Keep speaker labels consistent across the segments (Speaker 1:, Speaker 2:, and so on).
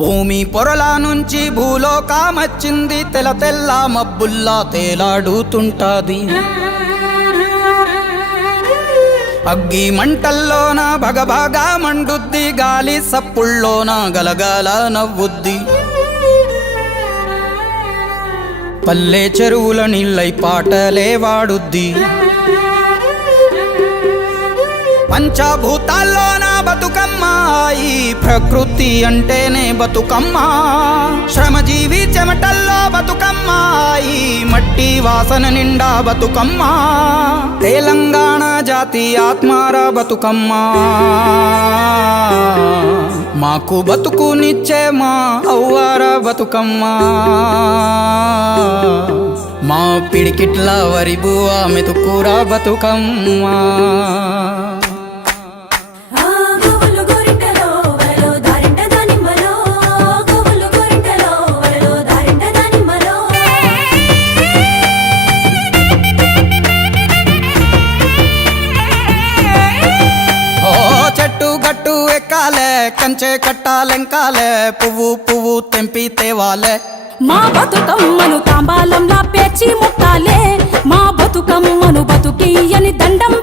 Speaker 1: భూమి పొరలా నుంచి భూలోకామచ్చింది తెల తెల్లా మబ్బుల్లా తేలాడుతుంటాది. అగ్గి మంటల్లోన భగభాగా మండుద్ది గాలి సప్పుల్లోన గలగాల నవ్వుద్ది. పల్లె చెరువుల నీళ్ళై పాటలే వాడుద్ది. పంచభూతాల్లోన బతుకమ్మ ప్రకృతి అంటేనే బతుకమ్మ. శ్రమజీవి చెమటల్లో బతుకమ్మ. ఈ మట్టి వాసన నిండా బతుకమ్మ. తెలంగాణ జాతి ఆత్మార బతుకమ్మ. మాకు బతుకునిచ్చే మా అవ్వార బతుకమ్మ. మా పిడికిట్ల వరి బువా మెతుకురా బతుకమ్మ. తెంచే కట్టాలెంకాలే పువ్వు పువ్వు తెంపి తేవాలే.
Speaker 2: మా బతుకమ్మను తాంబాలంలా పేచి ముట్టాలే మా బతుకమ్మను బతుకి అని దండం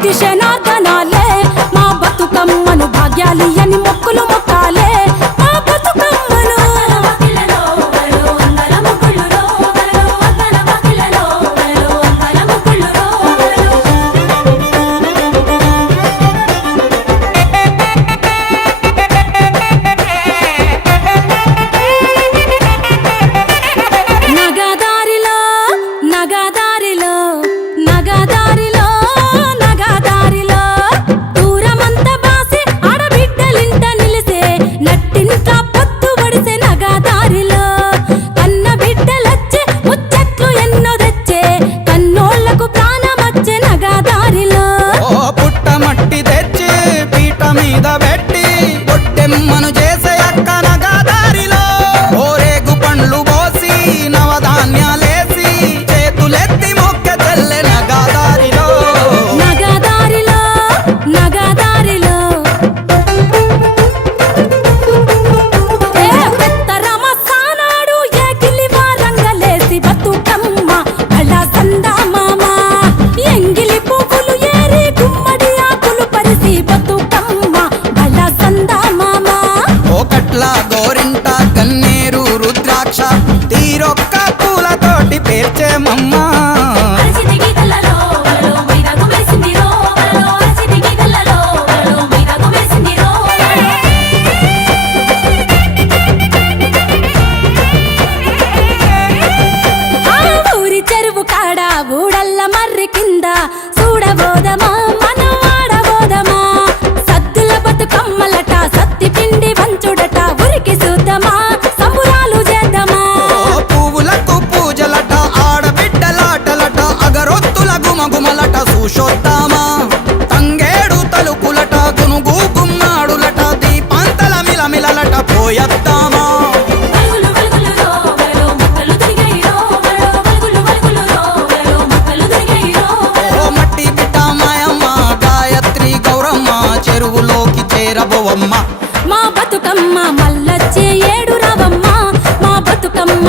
Speaker 2: శక్తి శనార్దనాలే. మా బతుకమ్మను భాగ్యాలి lago రావమ్మ. మా బతుకమ్మ మల్లచ్చే ఏడు రావమ్మ. మా బతుకమ్మ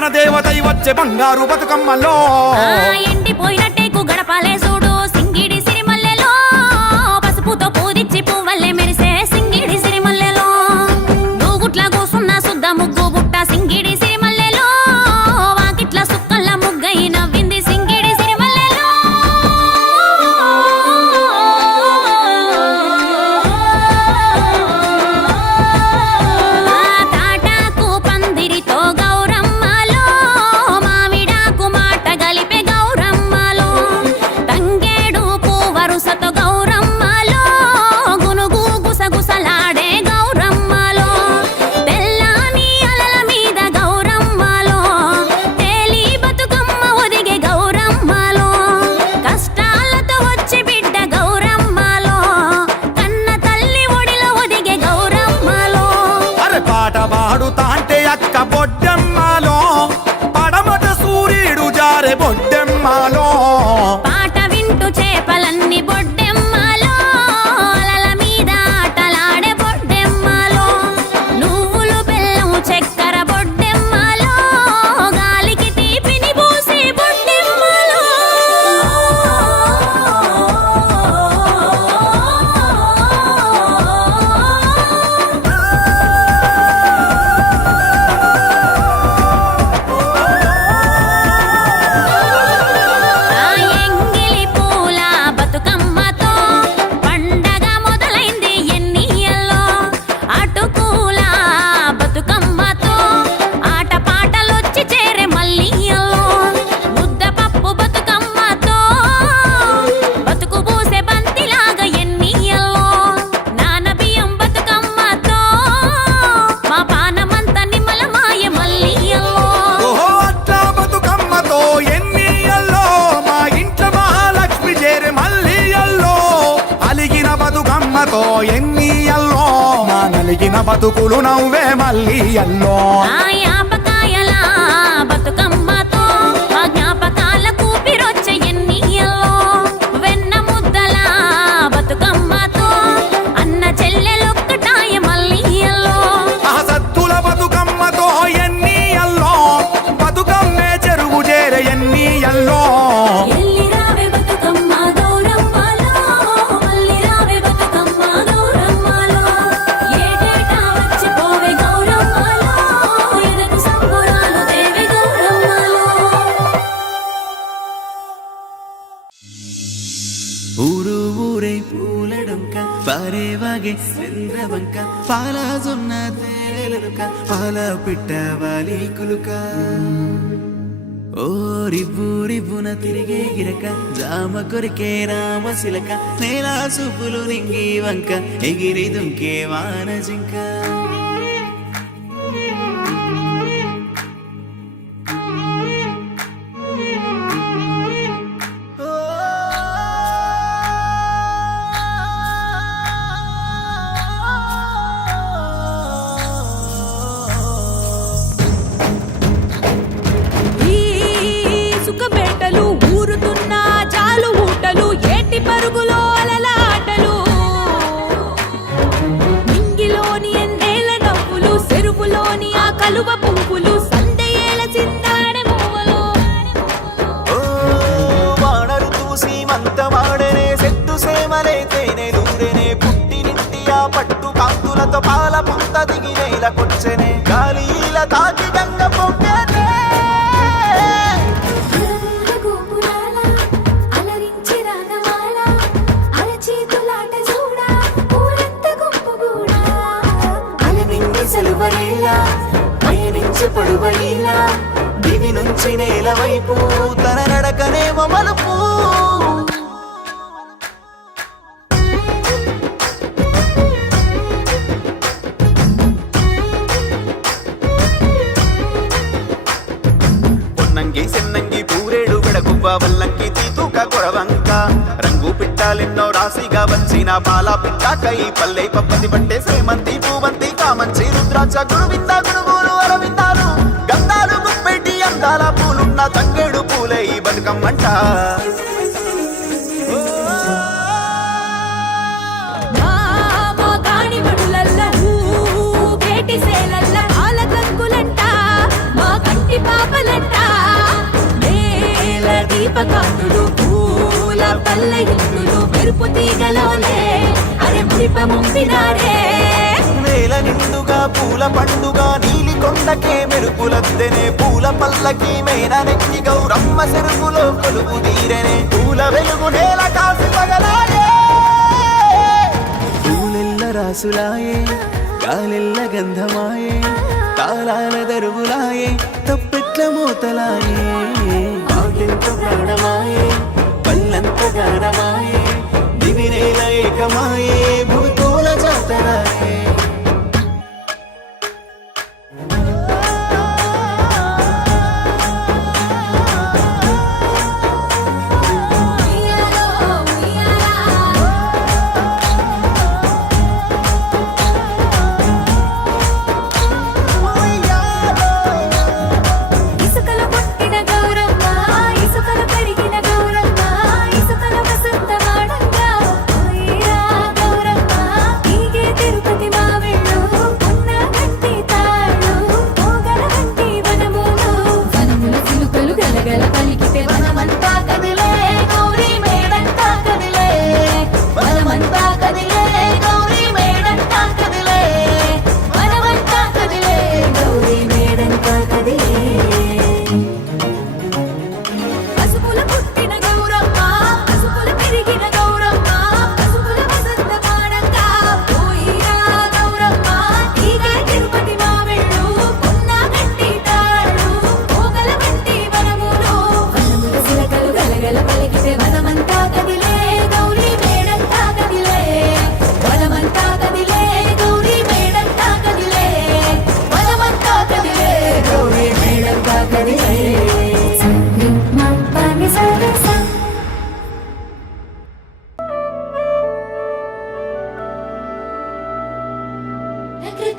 Speaker 3: మన దేవత వచ్చే బంగారు బతుకమ్మలో.
Speaker 4: ఎండిపోయినట్టే గడపాలే చూడు ప్రేమతో ఎన్ని అల్లో?
Speaker 3: నా నలిగిన బతుకులు నవ్వే మళ్ళీ
Speaker 5: అల్లో. ఆయా పాలజొన్న తేలెలుక పాల పిట్టవాలి కులుక. ఓ రిబ్బు రిబ్బున తిరిగే గిరక జామ కొరికే రామ శిలక నేలా సూపులు నింగి వంక ఎగిరి దుంకే వాన జింకా.
Speaker 2: పాటలతో పాల పుంత దిగి నేలకొచ్చెనే గాలి ఇలా తాకి గంగ పొంగనే.
Speaker 6: గోపురాల
Speaker 2: దివి నుంచి నేల వైపు తన నడకనే మమల వచ్చిన బాల పిట్ట కై పల్లె పప్పది పట్టే సేమంతి పూవంతి కామంచి రుద్రాక్ష గురువింద గురువులు అరవిందాలు గంధాలు గుప్పెట్టి అందాల పూలున్న తంగేడు పూలే ఈ బతుకమ్మంట.
Speaker 6: మా మా గాని పాపలంట నేల దీపకాంతులు పూల పల్ల ఇల్లులు మెరుపు తీగలోనే అరే మురిప ముంపినారే
Speaker 2: నేల నిండుగా పూల పండుగ నీలి కొండకే మెరుపులద్దెనే పూల పల్లకి మేన నెక్కి గౌరమ్మ చెరుకులో కొలుపు తీరనే. పూల వెలుగు నేల కాసి పగలాయే పూలెల్ల రాసులాయే గాలెల్ల గంధమాయే తాళాల దరువులాయే తప్పెట్ల మూతలాయే. ప్రాణమాయే. పల్లంత గానమాయే దివినేల ఏకమాయే భూతోల జాతరాయే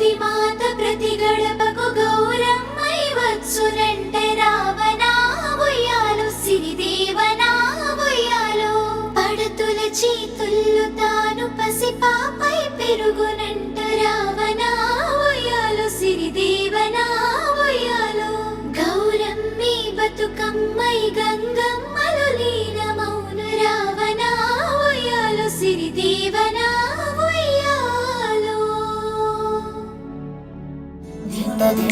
Speaker 6: ప్రకృతి మాత ప్రతి గడపకు గౌరమ్మై వచ్చునంట రావణా ఉయ్యాలు సిరిదేవనా ఉయ్యాలు పడతుల చేతుల్లో తాను పసిపాపై పెరుగునంట రావణా ఉయ్యాలు సిరిదేవనా ఉయ్యాలు గౌరమ్మి బతుకమ్మై